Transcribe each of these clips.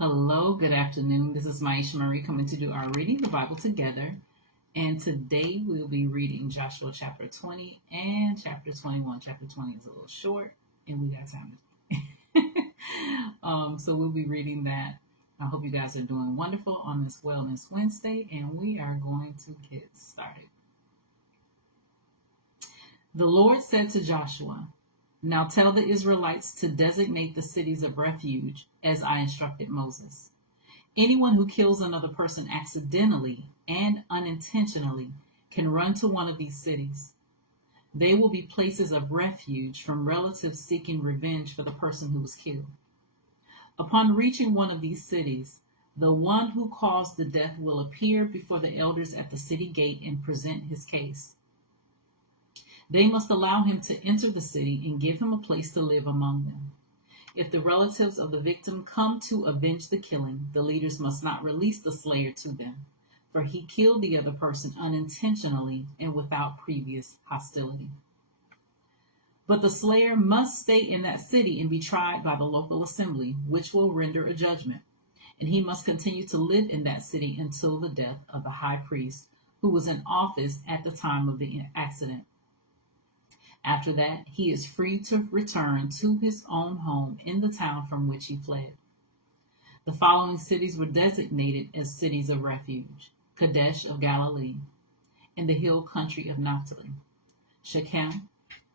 Hello, good afternoon. This is Maisha Marie coming to do our reading the Bible together. And today we'll be reading Joshua chapter 20 and chapter 21. Chapter 20 is a little short and we got time. So we'll be reading that. I hope you guys are doing wonderful on this Wellness Wednesday, and we are going to get started. The Lord said to Joshua, "Now tell the Israelites to designate the cities of refuge as I instructed Moses. Anyone who kills another person accidentally and unintentionally can run to one of these cities. They will be places of refuge from relatives seeking revenge for the person who was killed. Upon reaching one of these cities, the one who caused the death will appear before the elders at the city gate and present his case. They must allow him to enter the city and give him a place to live among them. If the relatives of the victim come to avenge the killing, the leaders must not release the slayer to them, for he killed the other person unintentionally and without previous hostility. But the slayer must stay in that city and be tried by the local assembly, which will render a judgment, and he must continue to live in that city until the death of the high priest who was in office at the time of the accident. After that, he is free to return to his own home in the town from which he fled." The following cities were designated as cities of refuge: Kadesh of Galilee, in the hill country of Naphtali; Shechem,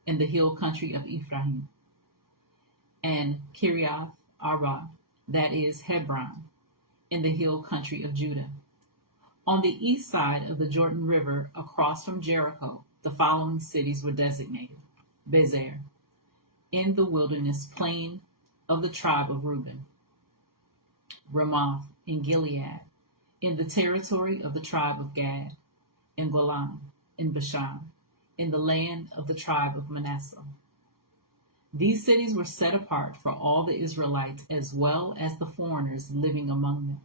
in the hill country of Ephraim; and Kiriath Arba, that is Hebron, in the hill country of Judah. On the east side of the Jordan River, across from Jericho, the following cities were designated: Bezer, in the wilderness plain of the tribe of Reuben; Ramoth in Gilead, in the territory of the tribe of Gad; and Golan in Bashan, in the land of the tribe of Manasseh. These cities were set apart for all the Israelites as well as the foreigners living among them.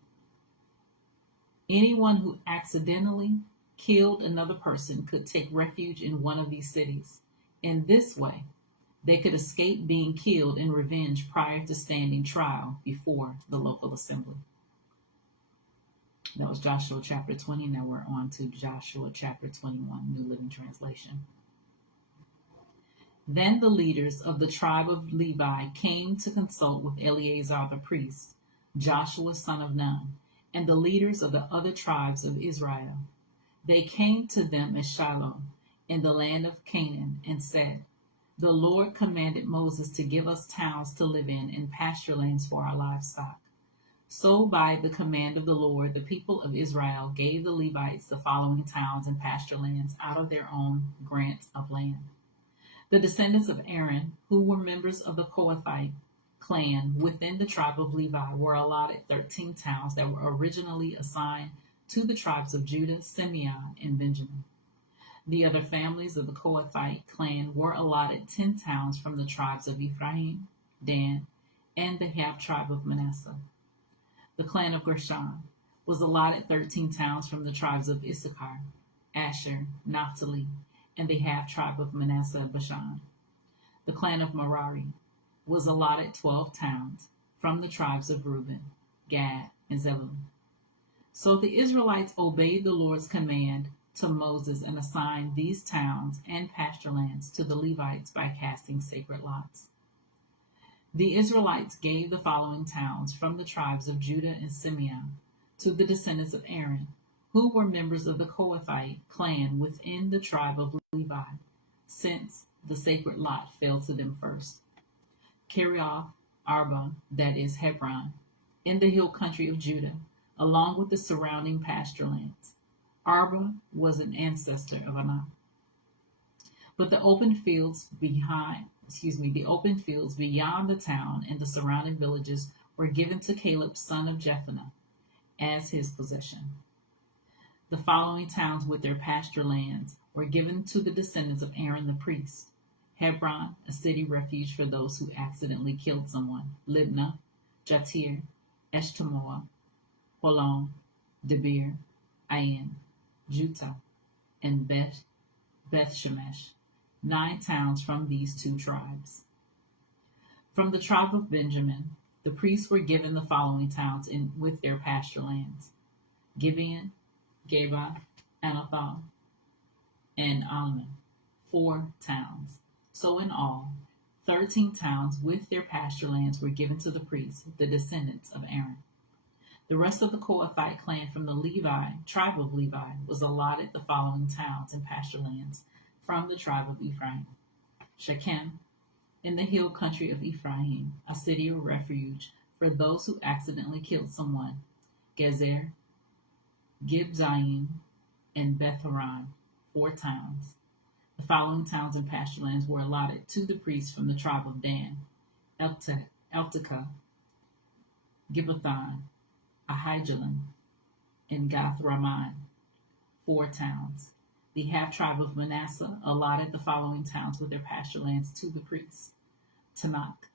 Anyone who accidentally killed another person could take refuge in one of these cities. In this way, they could escape being killed in revenge prior to standing trial before the local assembly. That was Joshua chapter 20. Now we're on to Joshua chapter 21, New Living Translation. Then the leaders of the tribe of Levi came to consult with Eleazar the priest, Joshua son of Nun, and the leaders of the other tribes of Israel. They came to them at Shiloh in the land of Canaan and said, "The Lord commanded Moses to give us towns to live in and pasture lands for our livestock." So by the command of the Lord, the people of Israel gave the Levites the following towns and pasture lands out of their own grant of land. The descendants of Aaron, who were members of the Kohathite clan within the tribe of Levi, were allotted 13 towns that were originally assigned to the tribes of Judah, Simeon, and Benjamin. The other families of the Kohathite clan were allotted 10 towns from the tribes of Ephraim, Dan, and the half tribe of Manasseh. The clan of Gershon was allotted 13 towns from the tribes of Issachar, Asher, Naphtali, and the half tribe of Manasseh and Bashan. The clan of Merari was allotted 12 towns from the tribes of Reuben, Gad, and Zebulun. So the Israelites obeyed the Lord's command to Moses and assigned these towns and pasture lands to the Levites by casting sacred lots. The Israelites gave the following towns from the tribes of Judah and Simeon to the descendants of Aaron, who were members of the Kohathite clan within the tribe of Levi, since the sacred lot fell to them first: Kiriath Arba, that is Hebron, in the hill country of Judah, along with the surrounding pasture lands. Arba was an ancestor of Anak. But the open fields beyond the town and the surrounding villages were given to Caleb, son of Jephunneh, as his possession. The following towns with their pasture lands were given to the descendants of Aaron the priest: Hebron, a city refuge for those who accidentally killed someone; Libnah, Jatir, Eshtemoa, Holon, Debir, Ain, Juttah, and Beth Shemesh, 9 towns from these 2 tribes. From the tribe of Benjamin, The priests were given the following towns with their pasture lands: Gibeon, Geba, Anathar, and Almon, 4 towns. So in all, 13 towns with their pasture lands were given to the priests, the descendants of Aaron. The rest of the Kohathite clan from the tribe of Levi was allotted the following towns and pasture lands from the tribe of Ephraim: Shechem, in the hill country of Ephraim, a city of refuge for those who accidentally killed someone; Gezer, Gibzaim, and Beth-horon, 4 towns. The following towns and pasture lands were allotted to the priests from the tribe of Dan: Eltekeh, Gibbethon, Ahijalim, and Gath-Ramon, 4 towns. The half-tribe of Manasseh allotted the following towns with their pasture lands to the priests: Tanakh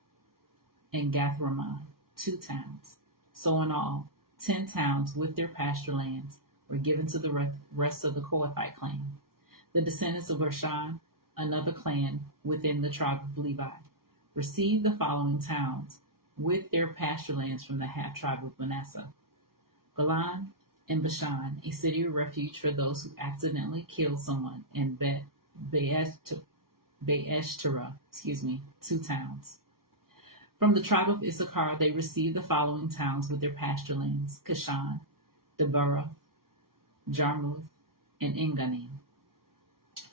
and Gath-Ramon, 2 towns. So in all, 10 towns with their pasture lands were given to the rest of the Kohathite clan. The descendants of Gershon, another clan within the tribe of Levi, received the following towns with their pasture lands from the half-tribe of Manasseh: Golan and Bashan, a city of refuge for those who accidentally killed someone; and Beeshterah, 2 towns. From the tribe of Issachar, they received the following towns with their pasture lands: Kashan, Deborah, Jarmuth, and Enganim,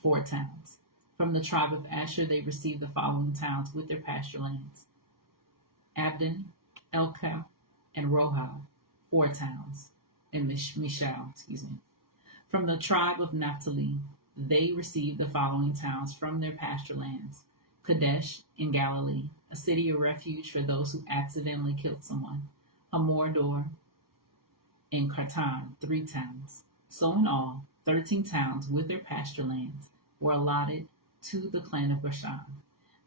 4 towns. From the tribe of Asher, they received the following towns with their pasture lands: Abdon, Elkah, and Rohah, 4 towns, and Mishal. From the tribe of Naphtali, they received the following towns from their pasture lands: Kadesh in Galilee, a city of refuge for those who accidentally killed someone; Hamor-dor, and Kartan, 3 towns. So in all, 13 towns with their pasture lands were allotted to the clan of Bashan.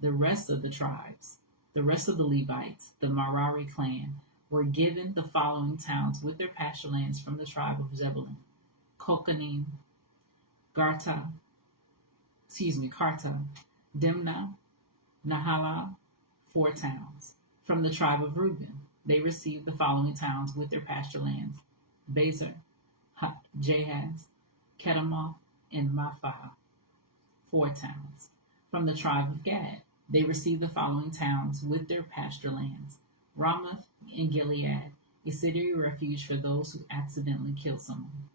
The rest of the tribes, the rest of the Levites, the Merari clan, were given the following towns with their pasture lands from the tribe of Zebulun: Kochanim, Karta, Dimnah, Nahalal, 4 towns. From the tribe of Reuben, they received the following towns with their pasture lands: Bezer, Jahaz, Kedemoth, and Maphah, 4 towns. From the tribe of Gad, they received the following towns with their pasture lands: Ramoth in Gilead, a city of refuge for those who accidentally killed someone;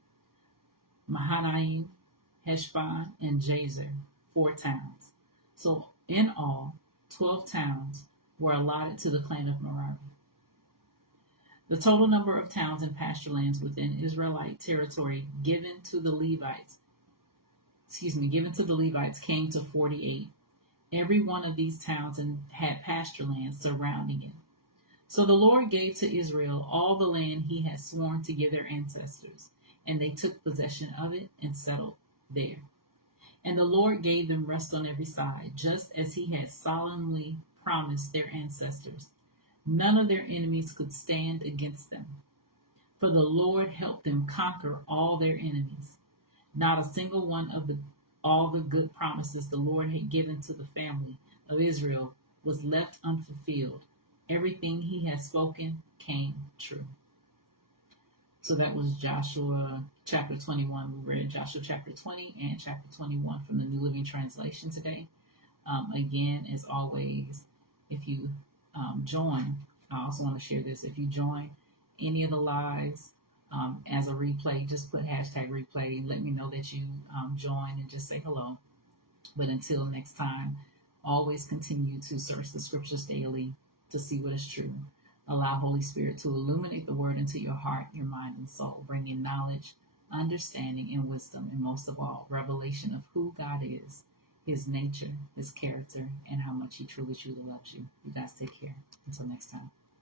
Mahanaim, Heshbon, and Jazer, 4 towns. So in all, 12 towns were allotted to the clan of Merari. The total number of towns and pasture lands within Israelite territory given to the Levites came to 48. Every one of these towns had pasture lands surrounding it. So the Lord gave to Israel all the land he had sworn to give their ancestors, and they took possession of it and settled there. And the Lord gave them rest on every side, just as he had solemnly promised their ancestors. None of their enemies could stand against them, for the Lord helped them conquer all their enemies. Not a single one of all the good promises the Lord had given to the family of Israel was left unfulfilled. Everything he had spoken came true. So that was Joshua chapter 21. We read Joshua chapter 20 and chapter 21 from the New Living Translation today. Again, as always, if you join, I also want to share this. If you join any of the lives as a replay, just put hashtag replay. Let me know that you join and just say hello. But until next time, always continue to search the scriptures daily to see what is true. Allow Holy Spirit to illuminate the word into your heart, your mind, and soul, bringing knowledge, understanding, and wisdom, and most of all, revelation of who God is, his nature, his character, and how much he truly, truly loves you. You guys take care. Until next time.